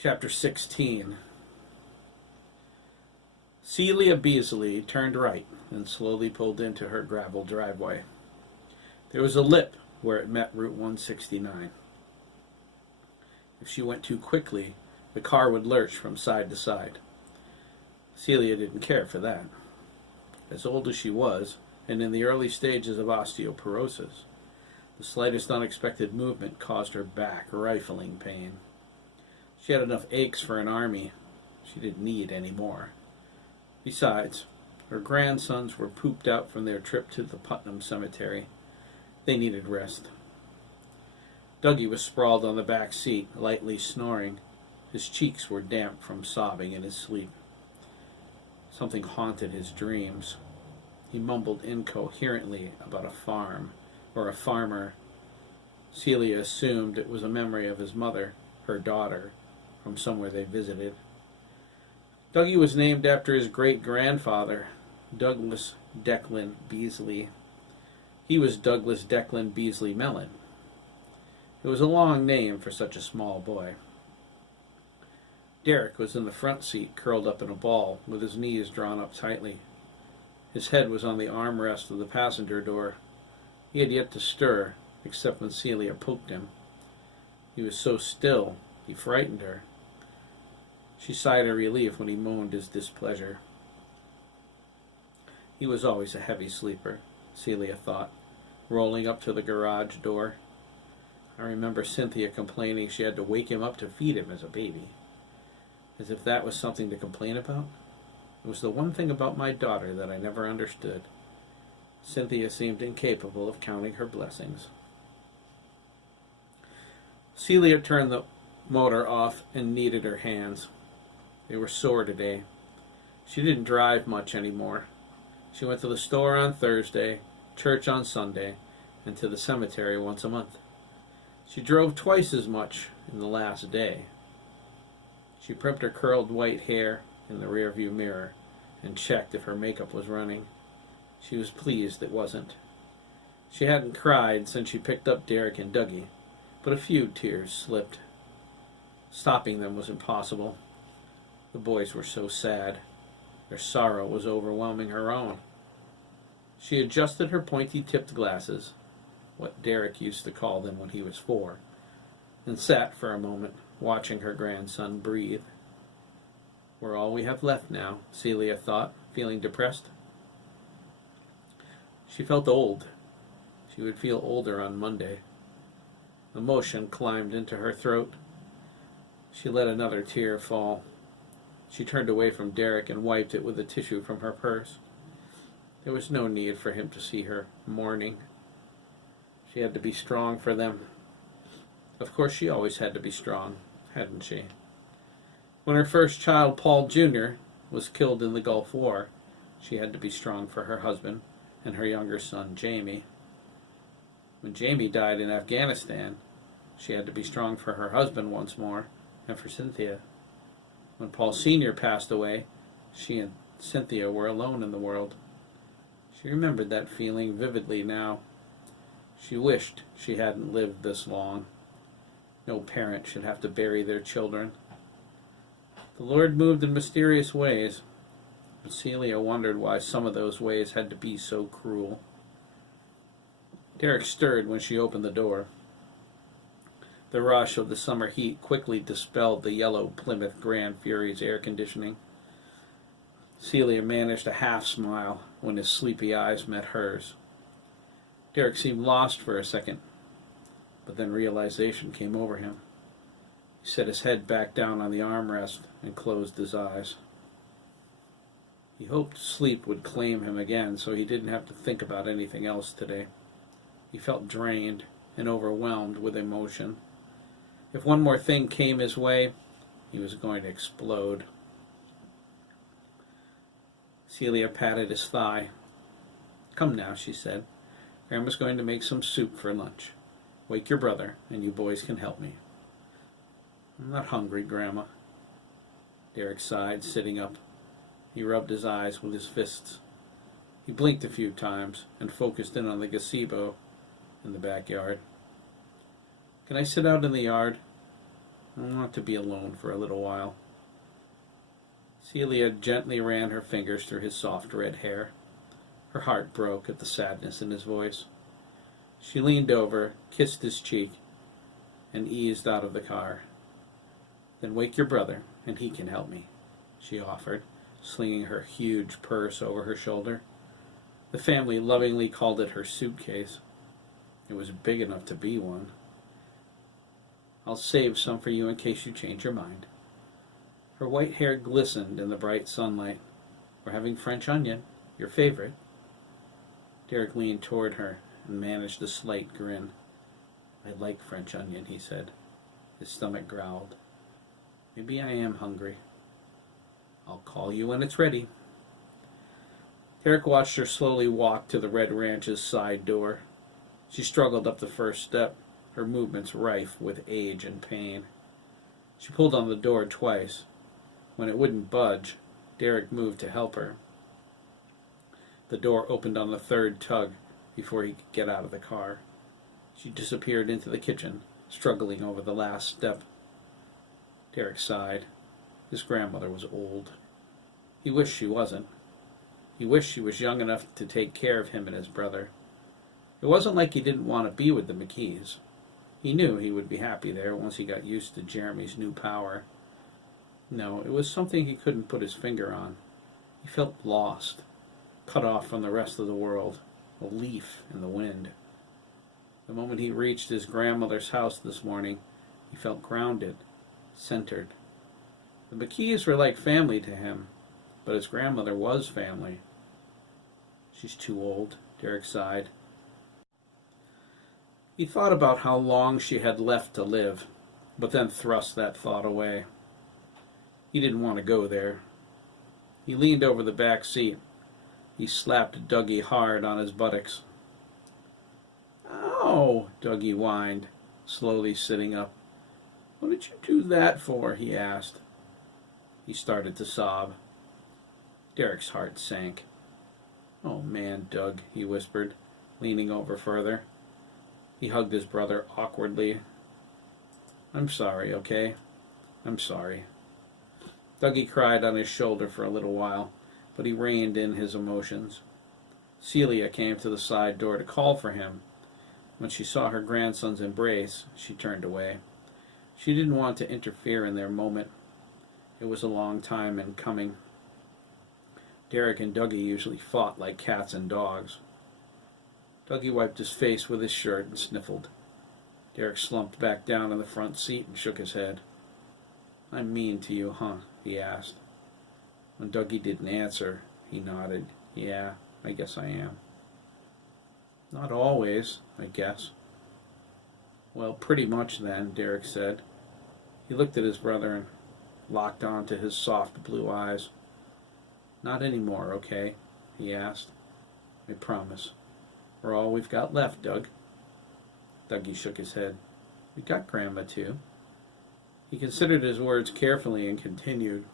Chapter 16. Celia Beasley turned right and slowly pulled into her gravel driveway. There was a lip where it met Route 169. If she went too quickly, the car would lurch from side to side. Celia didn't care for that. As old as she was, and in the early stages of osteoporosis, the slightest unexpected movement caused her back rifling pain. She had enough aches for an army. She didn't need any more. Besides, her grandsons were pooped out from their trip to the Putnam Cemetery. They needed rest. Dougie was sprawled on the back seat, lightly snoring. His cheeks were damp from sobbing in his sleep. Something haunted his dreams. He mumbled incoherently about a farm or a farmer. Celia assumed it was a memory of his mother, her daughter, from somewhere they visited. Dougie was named after his great-grandfather, Douglas Declan Beasley. He was Douglas Declan Beasley Mellon. It was a long name for such a small boy. Derek was in the front seat, curled up in a ball, with his knees drawn up tightly. His head was on the armrest of the passenger door. He had yet to stir, except when Celia poked him. He was so still, he frightened her. She sighed in relief when he moaned his displeasure. He was always a heavy sleeper, Celia thought, rolling up to the garage door. I remember Cynthia complaining she had to wake him up to feed him as a baby. As if that was something to complain about. It was the one thing about my daughter that I never understood. Cynthia seemed incapable of counting her blessings. Celia turned the motor off and kneaded her hands. They were sore today. She didn't drive much anymore. She went to the store on Thursday, church on Sunday, and to the cemetery once a month. She drove twice as much in the last day. She primped her curled white hair in the rearview mirror and checked if her makeup was running. She was pleased it wasn't. She hadn't cried since she picked up Derek and Dougie, but a few tears slipped. Stopping them was impossible. The boys were so sad. Their sorrow was overwhelming her own. She adjusted her pointy-tipped glasses, what Derek used to call them when he was 4, and sat for a moment, watching her grandson breathe. We're all we have left now, Celia thought, feeling depressed. She felt old. She would feel older on Monday. Emotion climbed into her throat. She let another tear fall. She turned away from Derek and wiped it with a tissue from her purse. There was no need for him to see her mourning. She had to be strong for them. Of course, she always had to be strong, hadn't she? When her first child, Paul Jr., was killed in the Gulf War, she had to be strong for her husband and her younger son, Jamie. When Jamie died in Afghanistan, she had to be strong for her husband once more and for Cynthia. When Paul Sr. passed away, she and Cynthia were alone in the world. She remembered that feeling vividly now. She wished she hadn't lived this long. No parent should have to bury their children. The Lord moved in mysterious ways, but Celia wondered why some of those ways had to be so cruel. Derek stirred when she opened the door. The rush of the summer heat quickly dispelled the yellow Plymouth Grand Fury's air conditioning. Celia managed a half-smile when his sleepy eyes met hers. Derek seemed lost for a second, but then realization came over him. He set his head back down on the armrest and closed his eyes. He hoped sleep would claim him again so he didn't have to think about anything else today. He felt drained and overwhelmed with emotion. If one more thing came his way, he was going to explode. Celia patted his thigh. "Come now," she said. "Grandma's going to make some soup for lunch. Wake your brother, and you boys can help me." "I'm not hungry, Grandma." Derek sighed, sitting up. He rubbed his eyes with his fists. He blinked a few times and focused in on the gazebo in the backyard. "Can I sit out in the yard?" I want to be alone for a little while. Celia gently ran her fingers through his soft red hair. Her heart broke at the sadness in his voice. She leaned over, kissed his cheek, and eased out of the car. Then wake your brother, and he can help me, she offered, slinging her huge purse over her shoulder. The family lovingly called it her suitcase. It was big enough to be one. I'll save some for you in case you change your mind. Her white hair glistened in the bright sunlight. We're having French onion, your favorite. Derek leaned toward her and managed a slight grin. I like French onion, he said. His stomach growled. Maybe I am hungry. I'll call you when it's ready. Derek watched her slowly walk to the Red Ranch's side door. She struggled up the first step, her movements rife with age and pain. She pulled on the door twice. When it wouldn't budge, Derek moved to help her. The door opened on the third tug before he could get out of the car. She disappeared into the kitchen, struggling over the last step. Derek sighed. His grandmother was old. He wished she wasn't. He wished she was young enough to take care of him and his brother. It wasn't like he didn't want to be with the McKees. He knew he would be happy there once he got used to Jeremy's new power. No, it was something he couldn't put his finger on. He felt lost, cut off from the rest of the world, a leaf in the wind. The moment he reached his grandmother's house this morning, he felt grounded, centered. The McKees were like family to him, but his grandmother was family. She's too old, Derek sighed. He thought about how long she had left to live, but then thrust that thought away. He didn't want to go there. He leaned over the back seat. He slapped Dougie hard on his buttocks. Ow, Dougie whined, slowly sitting up. What did you do that for? He asked. He started to sob. Derek's heart sank. Oh man, Doug, he whispered, leaning over further. He hugged his brother awkwardly. I'm sorry, okay? I'm sorry. Dougie cried on his shoulder for a little while, but he reined in his emotions. Celia came to the side door to call for him. When she saw her grandson's embrace, she turned away. She didn't want to interfere in their moment. It was a long time in coming. Derek and Dougie usually fought like cats and dogs. Dougie wiped his face with his shirt and sniffled. Derek slumped back down in the front seat and shook his head. I'm mean to you, huh? He asked. When Dougie didn't answer, he nodded. Yeah, I guess I am. Not always, I guess. Well, pretty much then, Derek said. He looked at his brother and locked onto his soft blue eyes. Not anymore, okay? He asked. I promise. We're all we've got left, Doug. Dougie shook his head. We got Grandma, too. He considered his words carefully and continued.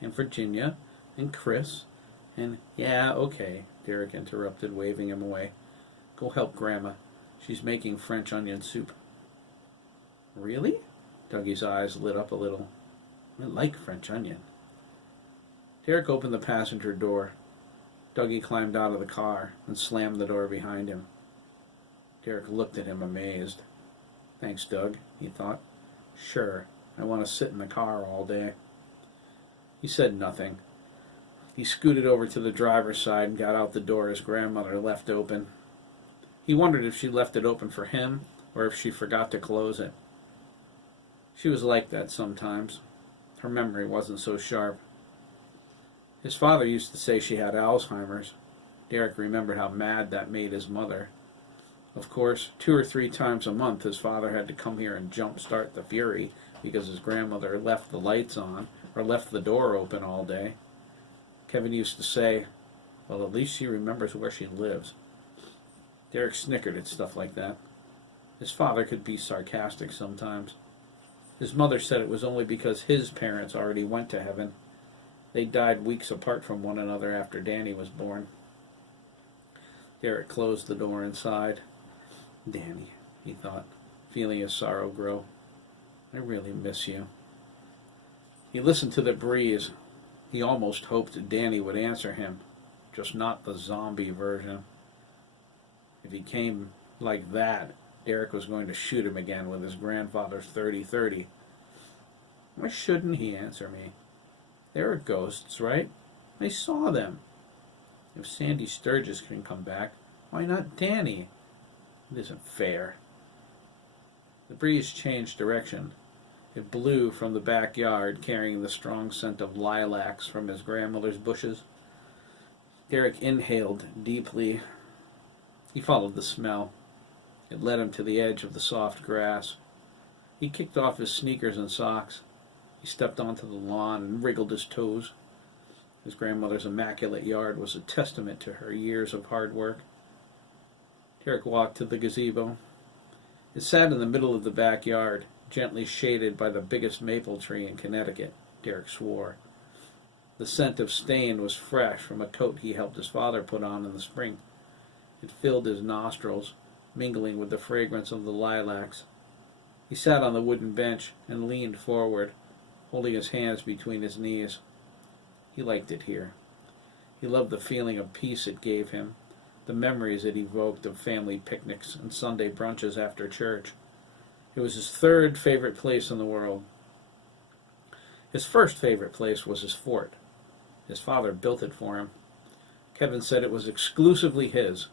And Virginia, and Chris, and... Yeah, okay, Derek interrupted, waving him away. Go help Grandma. She's making French onion soup. Really? Dougie's eyes lit up a little. I like French onion. Derek opened the passenger door. Dougie climbed out of the car and slammed the door behind him. Derek looked at him amazed. Thanks, Doug, he thought. Sure, I want to sit in the car all day. He said nothing. He scooted over to the driver's side and got out the door his grandmother left open. He wondered if she left it open for him or if she forgot to close it. She was like that sometimes. Her memory wasn't so sharp. His father used to say she had Alzheimer's. Derek remembered how mad that made his mother. Of course, 2 or 3 times a month his father had to come here and jump-start the fury because his grandmother left the lights on or left the door open all day. Kevin used to say, well, at least she remembers where she lives. Derek snickered at stuff like that. His father could be sarcastic sometimes. His mother said it was only because his parents already went to heaven. They died weeks apart from one another after Danny was born. Derek closed the door and sighed. Danny, he thought, feeling his sorrow grow. I really miss you. He listened to the breeze. He almost hoped Danny would answer him, just not the zombie version. If he came like that, Derek was going to shoot him again with his grandfather's 30-30. Why shouldn't he answer me? There are ghosts, right? I saw them. If Sandy Sturgess can come back, why not Danny? It isn't fair. The breeze changed direction. It blew from the backyard, carrying the strong scent of lilacs from his grandmother's bushes. Derek inhaled deeply. He followed the smell. It led him to the edge of the soft grass. He kicked off his sneakers and socks. He stepped onto the lawn and wriggled his toes. His grandmother's immaculate yard was a testament to her years of hard work. Derek walked to the gazebo. It sat in the middle of the backyard, gently shaded by the biggest maple tree in Connecticut, Derek swore. The scent of stain was fresh from a coat he helped his father put on in the spring. It filled his nostrils, mingling with the fragrance of the lilacs. He sat on the wooden bench and leaned forward, holding his hands between his knees. He liked it here. He loved the feeling of peace it gave him, the memories it evoked of family picnics and Sunday brunches after church. It was his third favorite place in the world. His first favorite place was his fort. His father built it for him. Kevin said it was exclusively his,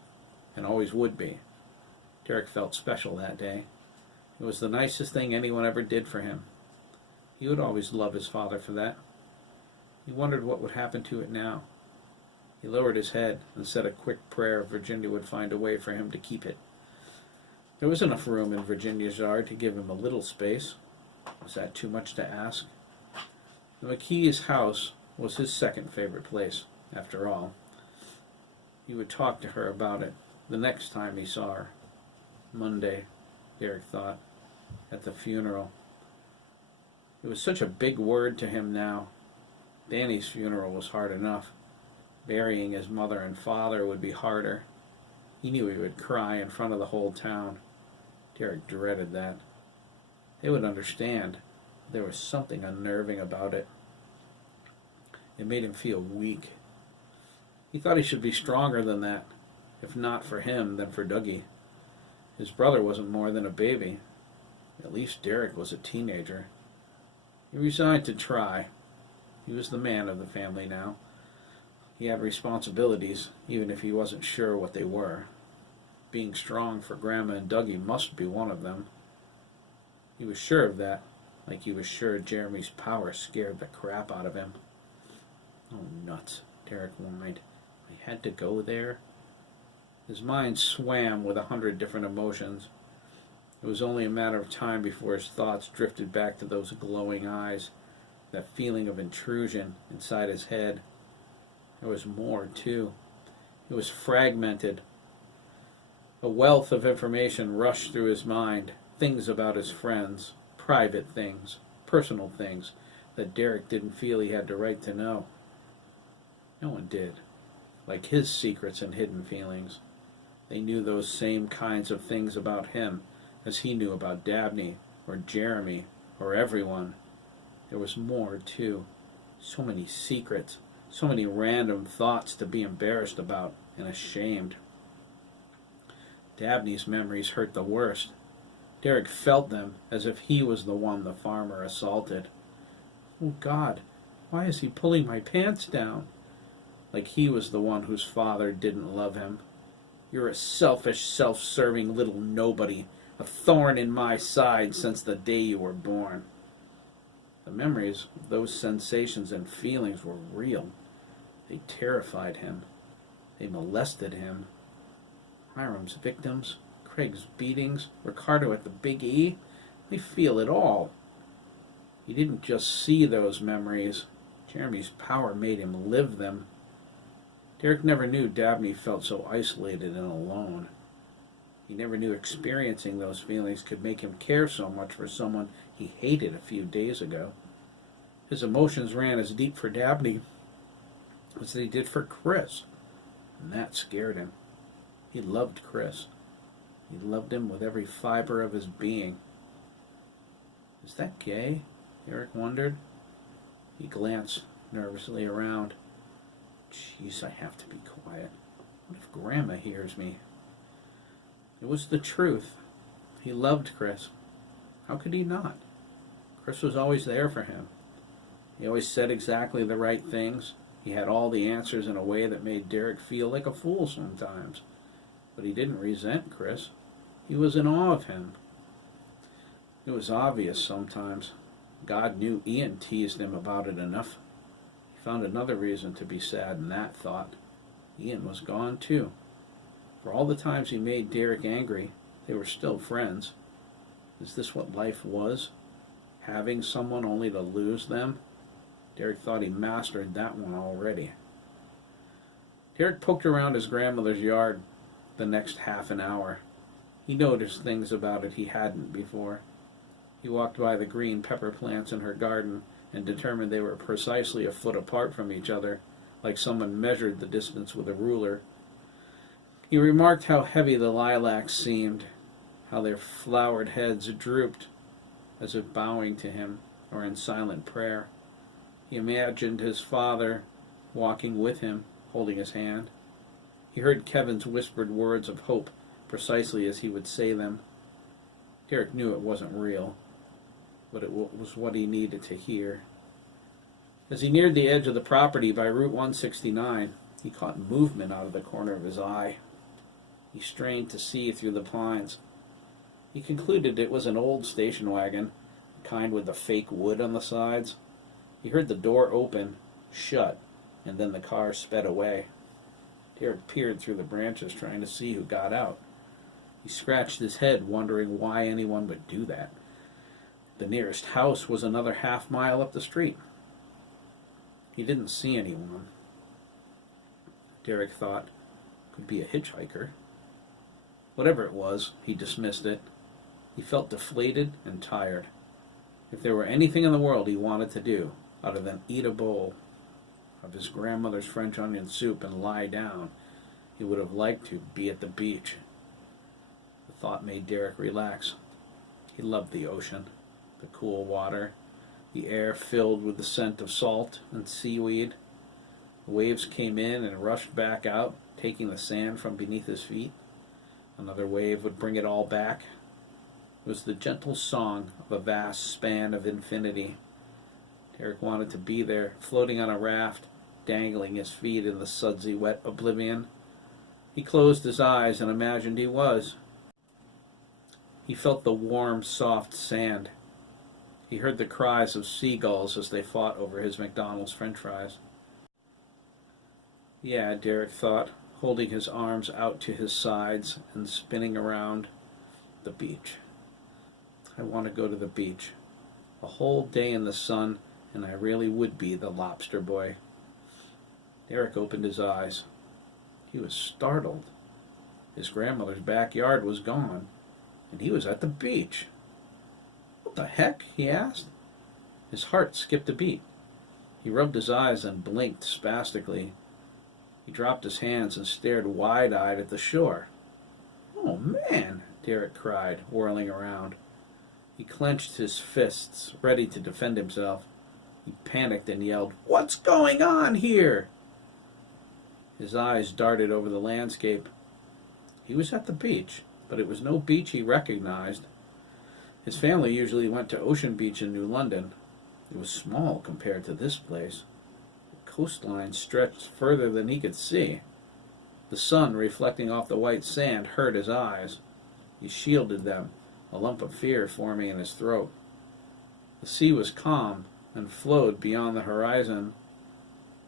and always would be. Derek felt special that day. It was the nicest thing anyone ever did for him. He would always love his father for that. He wondered what would happen to it now. He lowered his head and said a quick prayer Virginia would find a way for him to keep it. There was enough room in Virginia's yard to give him a little space. Was that too much to ask? The McKee's house was his second favorite place, after all. He would talk to her about it the next time he saw her. Monday, Derek thought, at the funeral. It was such a big word to him now. Danny's funeral was hard enough. Burying his mother and father would be harder. He knew he would cry in front of the whole town. Derek dreaded that. They would understand. There was something unnerving about it. It made him feel weak. He thought he should be stronger than that. If not for him, then for Dougie. His brother wasn't more than a baby. At least Derek was a teenager. He resigned to try. He was the man of the family now. He had responsibilities, even if he wasn't sure what they were. Being strong for Grandma and Dougie must be one of them. He was sure of that, like he was sure Jeremy's power scared the crap out of him. Oh, nuts, Derek whined. I had to go there. His mind swam with 100 different emotions. It was only a matter of time before his thoughts drifted back to those glowing eyes, that feeling of intrusion inside his head. There was more, too. It was fragmented. A wealth of information rushed through his mind, things about his friends, private things, personal things that Derek didn't feel he had the right to know. No one did. Like his secrets and hidden feelings. They knew those same kinds of things about him as he knew about Dabney, or Jeremy, or everyone. There was more, too. So many secrets. So many random thoughts to be embarrassed about and ashamed. Dabney's memories hurt the worst. Derek felt them as if he was the one the farmer assaulted. Oh, God, why is he pulling my pants down? Like he was the one whose father didn't love him. You're a selfish, self-serving little nobody, a thorn in my side since the day you were born. The memories of those sensations and feelings were real. They terrified him. They molested him. Hiram's victims, Craig's beatings, Ricardo at the Big E, they feel it all. He didn't just see those memories. Jeremy's power made him live them. Derek never knew Dabney felt so isolated and alone. He never knew experiencing those feelings could make him care so much for someone he hated a few days ago. His emotions ran as deep for Dabney as they did for Chris, and that scared him. He loved Chris. He loved him with every fiber of his being. Is that gay? Derek wondered. He glanced nervously around. Jeez, I have to be quiet. What if Grandma hears me? It was the truth. He loved Chris. How could he not? Chris was always there for him. He always said exactly the right things. He had all the answers in a way that made Derek feel like a fool sometimes. But he didn't resent Chris. He was in awe of him. It was obvious sometimes. God knew Ian teased him about it enough. He found another reason to be sad in that thought. Ian was gone too. For all the times he made Derek angry, they were still friends. Is this what life was? Having someone only to lose them? Derek thought he mastered that one already. Derek poked around his grandmother's yard the next half an hour. He noticed things about it he hadn't before. He walked by the green pepper plants in her garden and determined they were precisely a foot apart from each other, like someone measured the distance with a ruler. He remarked how heavy the lilacs seemed, how their flowered heads drooped, as if bowing to him or in silent prayer. He imagined his father walking with him, holding his hand. He heard Kevin's whispered words of hope precisely as he would say them. Derek knew it wasn't real, but it was what he needed to hear. As he neared the edge of the property by Route 169, he caught movement out of the corner of his eye. He strained to see through the pines. He concluded it was an old station wagon, the kind with the fake wood on the sides. He heard the door open, shut, and then the car sped away. Derek peered through the branches, trying to see who got out. He scratched his head, wondering why anyone would do that. The nearest house was another half-mile up the street. He didn't see anyone. Derek thought, could be a hitchhiker. Whatever it was, he dismissed it. He felt deflated and tired. If there were anything in the world he wanted to do, other than eat a bowl of his grandmother's French onion soup and lie down, he would have liked to be at the beach. The thought made Derek relax. He loved the ocean, the cool water, the air filled with the scent of salt and seaweed. The waves came in and rushed back out, taking the sand from beneath his feet. Another wave would bring it all back. It was the gentle song of a vast span of infinity. Derek wanted to be there, floating on a raft, dangling his feet in the sudsy, wet oblivion. He closed his eyes and imagined he was. He felt the warm, soft sand. He heard the cries of seagulls as they fought over his McDonald's french fries. Yeah, Derek thought, holding his arms out to his sides and spinning around. The beach. I want to go to the beach. A whole day in the sun, and I really would be the lobster boy. Derek opened his eyes. He was startled. His grandmother's backyard was gone, and he was at the beach. What the heck? He asked. His heart skipped a beat. He rubbed his eyes and blinked spastically. He dropped his hands and stared wide-eyed at the shore. Oh, man, Derek cried, whirling around. He clenched his fists, ready to defend himself. He panicked and yelled, "What's going on here?" His eyes darted over the landscape. He was at the beach, but it was no beach he recognized. His family usually went to Ocean Beach in New London. It was small compared to this place. The coastline stretched further than he could see. The sun, reflecting off the white sand, hurt his eyes. He shielded them, a lump of fear forming in his throat. The sea was calm and flowed beyond the horizon.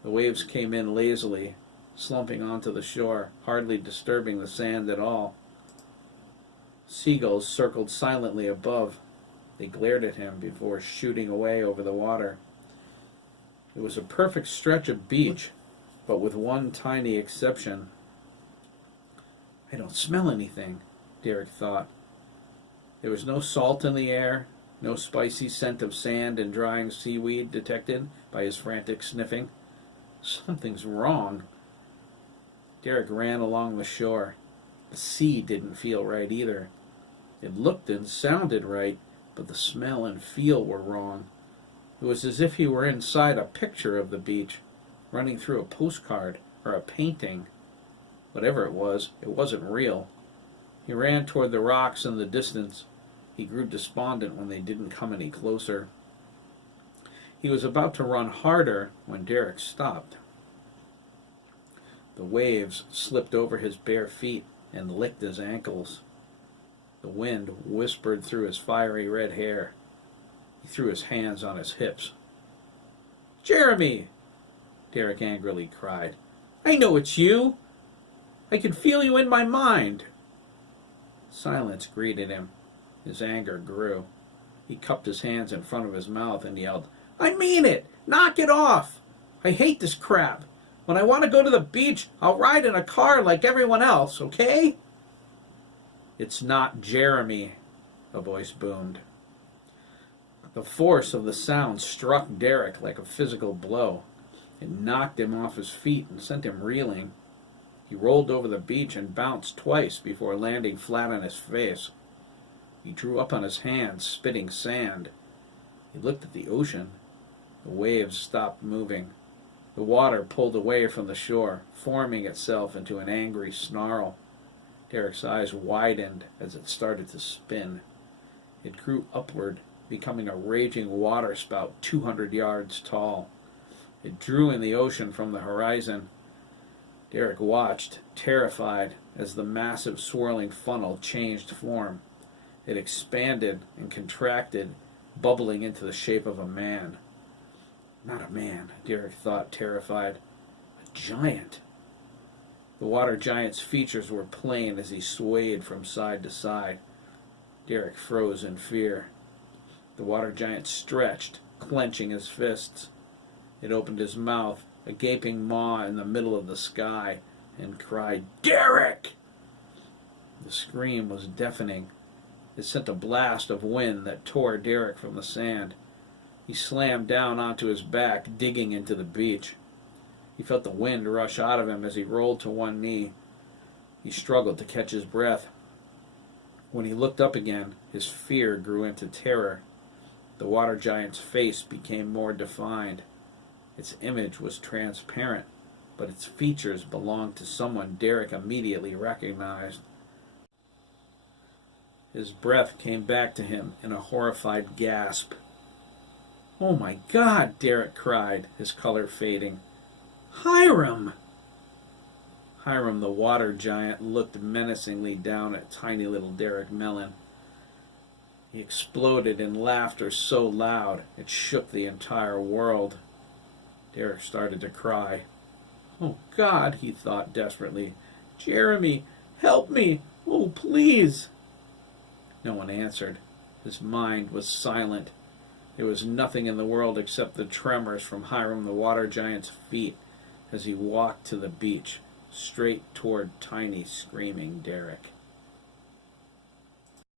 The waves came in lazily, slumping onto the shore, hardly disturbing the sand at all. Seagulls circled silently above. They glared at him before shooting away over the water. It was a perfect stretch of beach, but with one tiny exception. I don't smell anything, Derek thought. There was no salt in the air, no spicy scent of sand and drying seaweed detected by his frantic sniffing. Something's wrong. Derek ran along the shore. The sea didn't feel right either. It looked and sounded right, but the smell and feel were wrong. It was as if he were inside a picture of the beach, running through a postcard or a painting. Whatever it wasn't real. He ran toward the rocks in the distance. He grew despondent when they didn't come any closer. He was about to run harder when Derek stopped. The waves slipped over his bare feet and licked his ankles. The wind whispered through his fiery red hair. He threw his hands on his hips. "Jeremy!" Derek angrily cried. "I know it's you! I can feel you in my mind!" Silence greeted him. His anger grew. He cupped his hands in front of his mouth and yelled, "I mean it! Knock it off! I hate this crap! When I want to go to the beach, I'll ride in a car like everyone else, okay?" "It's not Jeremy," a voice boomed. The force of the sound struck Derek like a physical blow. It knocked him off his feet and sent him reeling. He rolled over the beach and bounced twice before landing flat on his face. He drew up on his hands, spitting sand. He looked at the ocean. The waves stopped moving. The water pulled away from the shore, forming itself into an angry snarl. Derek's eyes widened as it started to spin. It grew upward, becoming a raging waterspout 200 yards tall. It drew in the ocean from the horizon. Derek watched, terrified, as the massive swirling funnel changed form. It expanded and contracted, bubbling into the shape of a man. Not a man, Derek thought, terrified. A giant. The water giant's features were plain as he swayed from side to side. Derek froze in fear. The water giant stretched, clenching his fists. It opened his mouth, a gaping maw in the middle of the sky, and cried, "Derek!" The scream was deafening. It sent a blast of wind that tore Derek from the sand. He slammed down onto his back, digging into the beach. He felt the wind rush out of him as he rolled to one knee. He struggled to catch his breath. When he looked up again, his fear grew into terror. The water giant's face became more defined. Its image was transparent, but its features belonged to someone Derek immediately recognized. His breath came back to him in a horrified gasp. "Oh my God!" Derek cried, his color fading. "Hiram!" Hiram the water giant looked menacingly down at tiny little Derek Mellon. He exploded in laughter so loud it shook the entire world. Derek started to cry. "Oh God," he thought desperately. "Jeremy, help me! Oh, please!" No one answered. His mind was silent. There was nothing in the world except the tremors from Hiram the water giant's feet as he walked to the beach, straight toward tiny, screaming Derek.